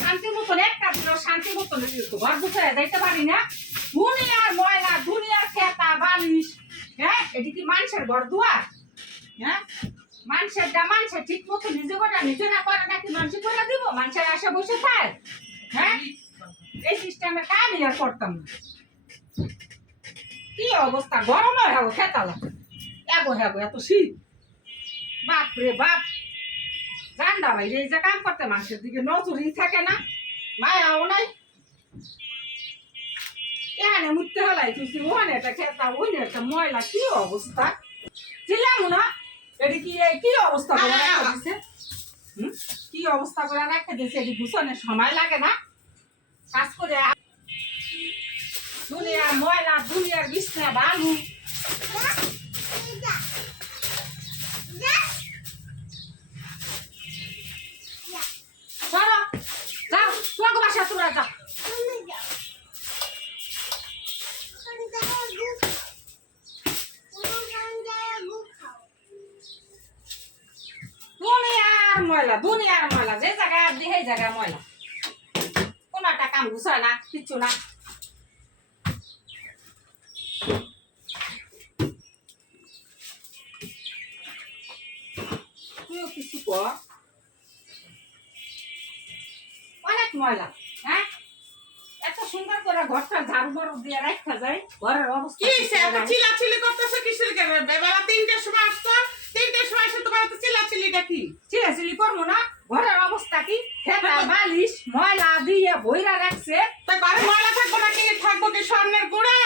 শান্তি মতন একটা দিন শান্তি মতন ঘর গুছায় যাইতে পারি না। দুনিয়ার ময়লা, দুনিয়ার খেতা বালিশ, হ্যাঁ এটি কি মানুষের ঘর দুয়ার? হ্যাঁ মানুষের ঠিক মতো নিজে না করে নাকি মানুষ করে দিব? মানুষের আশা বসে থাক। হ্যাঁ এই সিস্টেমে আমি আর করতাম না। কি অবস্থা, গরম হ্যাগো খেতালা এগো হ্যাগো এত শীত, বাপ রে বাপ। জানডা ভাই এই যে কাম করতে মানুষের দিকে নজরই থাকে না, মায়াও নাই। এখানে মুততে হলাই তুই ওখানে একটা খেতা ওইনে একটা ময়লা, কি অবস্থা ছিলাম না। এটি কি কি অবস্থা করে রাখা দিছে? কি অবস্থা করে রাখা দিছে? এটি গুছানোর সময় লাগে না? কাজ করে দুনিয়ার ময়লা, দুনিয়ার বিছনা বালু। সরো যাও, তোমাকে বাসা তোরা যাও। দুনিয়ার ময়লা যে জায়গায় আর সেই জায়গায় ময়লা, কোন একটা কাম গুছায় না, কিচ্ছু না। তুইও কিছু কর, অনেক ময়লা। হ্যাঁ এত সুন্দর করে ঘরটা ঝাড়ু মারু দিয়ে রাখা যায়, ঘরের অবস্থা কি চিল্লাচিল্লি করতেছে কিসের কারণে? বেলা 3টার সময় আসতো, 3টার সময় এসে তোমার তো চিল্লাচিল্লিটা কি? চিল্লাচিল্লি করবো না? ঘরের অবস্থা কি? খেতা বালিশ ময়লা দিয়ে বইরা রাখছে। তা ঘরে ময়লা থাকবো না কি? থাকবো কি স্বর্ণের গুঁড়া?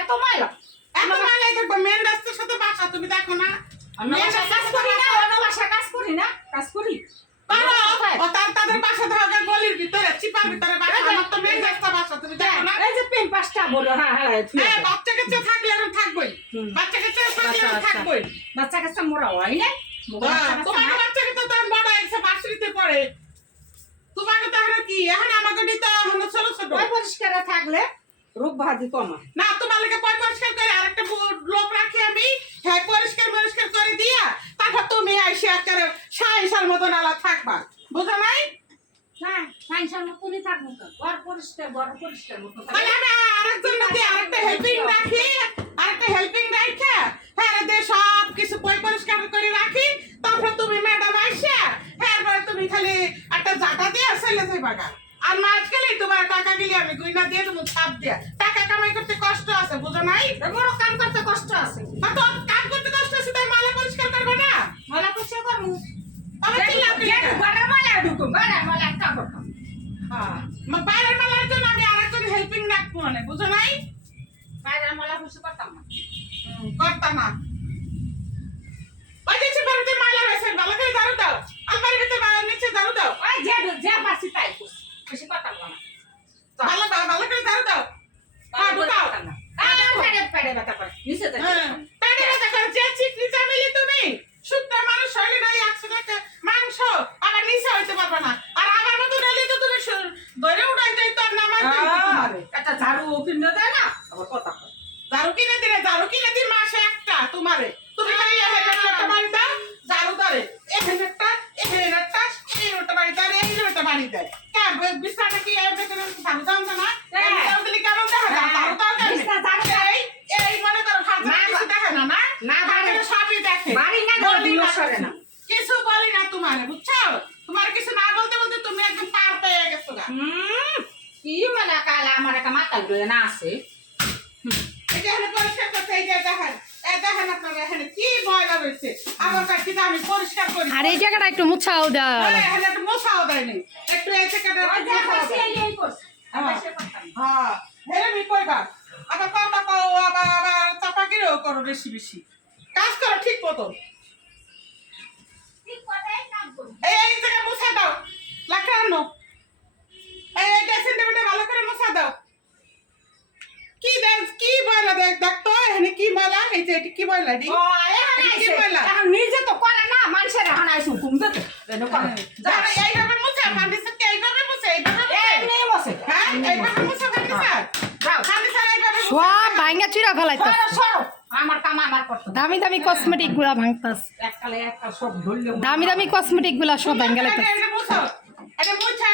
এত ময়লা, এত ময়লাই থাকবো? মেন রাস্তার সাথে বাসা, তুমি দেখো না? কাজ করি না, অন্য বাসায় কাজ করি না, কাজ করি তাদের বাসা থাকে গলির ভিতরে, চিপার ভিতরে বাসা। আমার তো মেন রাস্তা বাসা, তুমি দেখো না? এই যে পেন পাঁচটা বলো। হ্যাঁ হ্যাঁ বাচ্চা কাচ্চা থাকলে আর থাকবোই, বাচ্চা কাচ্চা থাকলে আর থাকবোই। বাচ্চা কাচ্চা মোরা হয় না, তোমাকে বাচ্চা কাচ্চা তো বড় একশো বাসরিতে পড়ে, তোমাকে তো এখন কি এখন আমাকে দিতে এখন ছোট ছোট। পরিষ্কার থাকলে রোগ বাহাদি কমা না, তোমার লাগে পরিষ্কার করে আরেকটা লোক রাখি আমি, হ্যাঁ পরিষ্কার করে দিয়া তারপর তুমি আইসে একটা সাইসার মতন আলা থাকবা, বুঝো নাই? হ্যাঁ সাইন্সের মতনই থাকবো তো, ঘর পরিষ্কার মতো। তাহলে আমি আরেকজন দিয়ে আরেকটা হেল্পিং রাখি, হ্যাঁ দে সব কিছু পরিষ্কার করে রাখি। তারপর তুমি ম্যাডাম আইসা, হ্যাঁ তুমি খালি একটা জাটা দিয়ে চলে যাইবা গা। আর মাস গেলে তোমার টাকা গেলে আমি গুইনা দিয়ে তুমি ছাপ দিয়া। টাকা কামাই করতে কষ্ট আছে, বুঝো নাই? বড় কাম করতে কষ্ট আছে, তো কাম করতে কষ্ট আছে, তাই মালা পরিষ্কার করবে না? মালা পরিষ্কার করবো, তবে ঘরের মালা ঢুকুম, ঘরের মালা একটা করতাম। হ্যাঁ বাইরের মালার জন্য আমি আরেকজন হেল্পিং রাখবো না, বুঝো নাই? বাইরের মালা পরিষ্কার করতাম না, করতাম না। ওই যে বাড়িতে মালা রয়েছে, ভালো করে ঝাড়ু দাও। আলমারির ভিতরে নিচে ঝাড়ু দাও। ওই যে পাচ্ছি তাই বেশি করতাম না, ভালো করে ঝাড়ু দাও। হ্যাঁ ঢুকাও। পেড়ে ব্যথা করে নিচে পেটে ব্যথা করে যে চিকনি চামিলি তুমি, শুকনা মানুষ হইলে নাই 100 টাকা মাংস আবার নিচে হইতে পারবে না। আর আমার মতো হইলে তো তুমি ধরে উঠাই যাইতো আর নামাই যাইতো তোমারে। একটা ঝাড়ু কিনে দেয় না, আবার কথা কয় ঝাড়ু কিনে দিলে মাসে একটা তোমারে। তুমি খালি একটা বাড়ি দাও, ঝাড়ু ধরে এখানে একটা এই একটা বাড়ি দেয়, এই একটা বাড়ি দেয়। কেন বিছানাটা কি ঝাড়ু দাও না? ঝাড়ু দিলে কেমন দেখা যায়? ঝাড়ু দাও কেন? এই মনে করো কিছু দেখে না, না সবই দেখে। না। কিছু বলি না তোমারে, বুঝছো? তোমার কিছু না বলতে তুমি একদম পার পেয়ে গেছো গা। কি মানে কাল আমার একটা মাথা ঘুরে না আছে। এই যে এখানে পরিষ্কার করতে, এই যে দেখেন আপনারা এখানে কি ময়লা রয়েছে। আমার কাছে আমি পরিষ্কার করি। আর এই জায়গাটা একটু মুছাও দাও। এখানে একটু মশাও দেয়নি, একটু এই জায়গাটা হ্যাঁ হেরে কইবা। আবার কথা কও, আবার চাপাকিরেও করো বেশি বেশি। কাজ করো ঠিক মতো। এই জায়গা মুছা দাও, লাগানো এই ড্রেসিং টেবিলটা ভালো করে মুছা দাও। কি ময়লা দেখতো এখানে কি ময়লা? এই যে এটা কি ময়লা? কি ময়লা? নিজে তো করে না, মানুষের এখন আইসু ঘুম দিতে এইভাবে মুছা ফার্নিচার কে এইভাবে মুছে? হ্যাঁ এইভাবে মুছে ফার্নিচার এইভাবে সব ভাঙা চুরা ফেলাইতো। আমার কাম আমার করতে দামি দামি কসমেটিক গুলা ভাঙতাস, এককালে একটা সব ধরলে দামি কসমেটিক গুলা সব ভাঙা লাইতো। এটা মুছা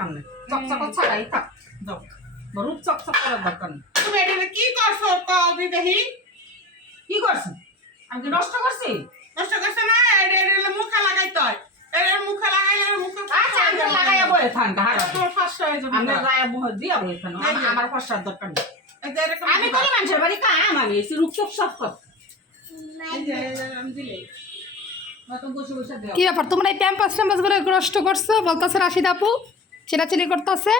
দরকার নেই চকচক ছাড়াই থাক যাও রূপ চকচক করার দরকার নেই তুমি এটা কি করছো কও দি দেখি কি করছি আমি কি নষ্ট করছি নষ্ট করছে না এটা মুখে লাগাইতে হয় এর মুখে লাগাইলে মুখে আচ্ছা আমি লাগাইয়া বয়ে থান হারা তোমার ফাঁসা হয়ে যাবে আমি লাগাইয়া বয়ে দিয়া বয়ে থান এই যে। আমার ফসার দরকার নেই এই যে এরকম আমি কোনো মানুষের বাড়ি কাম আমি এসে রূপ চক সব কর এই যে আমি দিলে হয়তো বসে বসে দেওয়া কি ব্যাপার তোমরা এই প্যাম্পাস ট্যাম্পাস করে নষ্ট করছো বলতেছে রাশিদ আপু চিলাচিলি করতেছে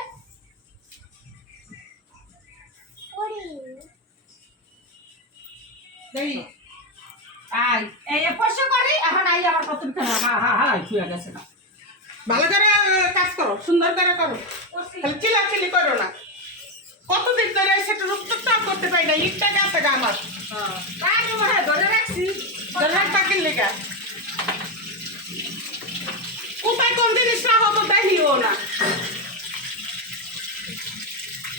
দেখি আই এই পয়সা করি এখন আই আমার কত ছুঁয়ে গেছে না ভালো করে কাজ করো সুন্দর করে করো খালি চিলাচিলি করো না কতদিন ধরে সেটা রূপচর্চা করতে পারি না ইটটা গেছে গা আমার আমি মনে হয় ধরে রাখছি ধরে টাকির লেগা কোথায় কোন জিনিস না হতো দেখিও না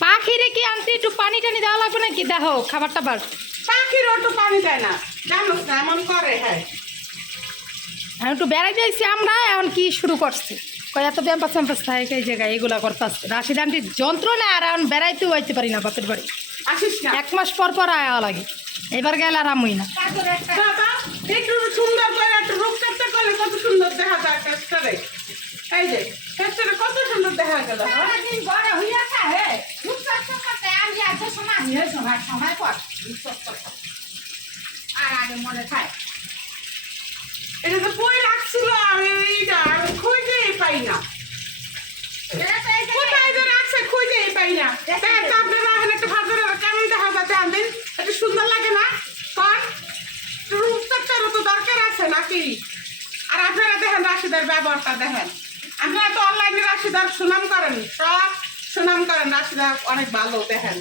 পাখিরে কি আনতে একটু পানি টানি দেওয়া লাগবে নাকি দেখো খাবার টাবার পাখির একটু পানি দেয় না জানোস না এমন করে হ্যাঁ এখন একটু বেড়াইতে এসেছি আমরা এখন কি শুরু করছি কয় এত প্যাম্পাস ট্যাম্পাস থাকে এই জায়গায় এগুলা করতেছে রাশিদ আন্টির যন্ত্রণা আর এখন বেড়াইতেও আইতে পারি না বাপের বাড়ি আসিস না 1 মাস পর পর আয়া লাগে এবার গেলে আর আমই না তারপরে একটা বাবা একটু সুন্দর করে একটু রূপচর্চা করলে কত সুন্দর দেখা যায় টেস্টারে এই যে টেস্টারে কত সুন্দর দেখা গেল হ্যাঁ সারাদিন বড় হইয়া খায় রূপচর্চা করতে আমি এত সময় নিয়ে সময় পর রূপচর্চা করতে। আর আগে মনে খায় এটা তো বই রাখছিল আমি এইটা খুঁজেই পাই না এটা তো এই যে কোথায় যে রাখছে খুঁজেই পাই না দেখেন তো আপনারা এখন একটু ভাবছেন কেমন দেখা যাচ্ছে আনদিন একটু সুন্দর লাগে না কন রূপচর্চারও তো দরকার আছে নাকি আর আপনারা দেখেন রাশিদার ব্যবহারটা দেখেন আপনারা তো অনলাইনে রাশিদার সুনাম করেন সব সুনাম করেন রাশিদার অনেক ভালো দেখেন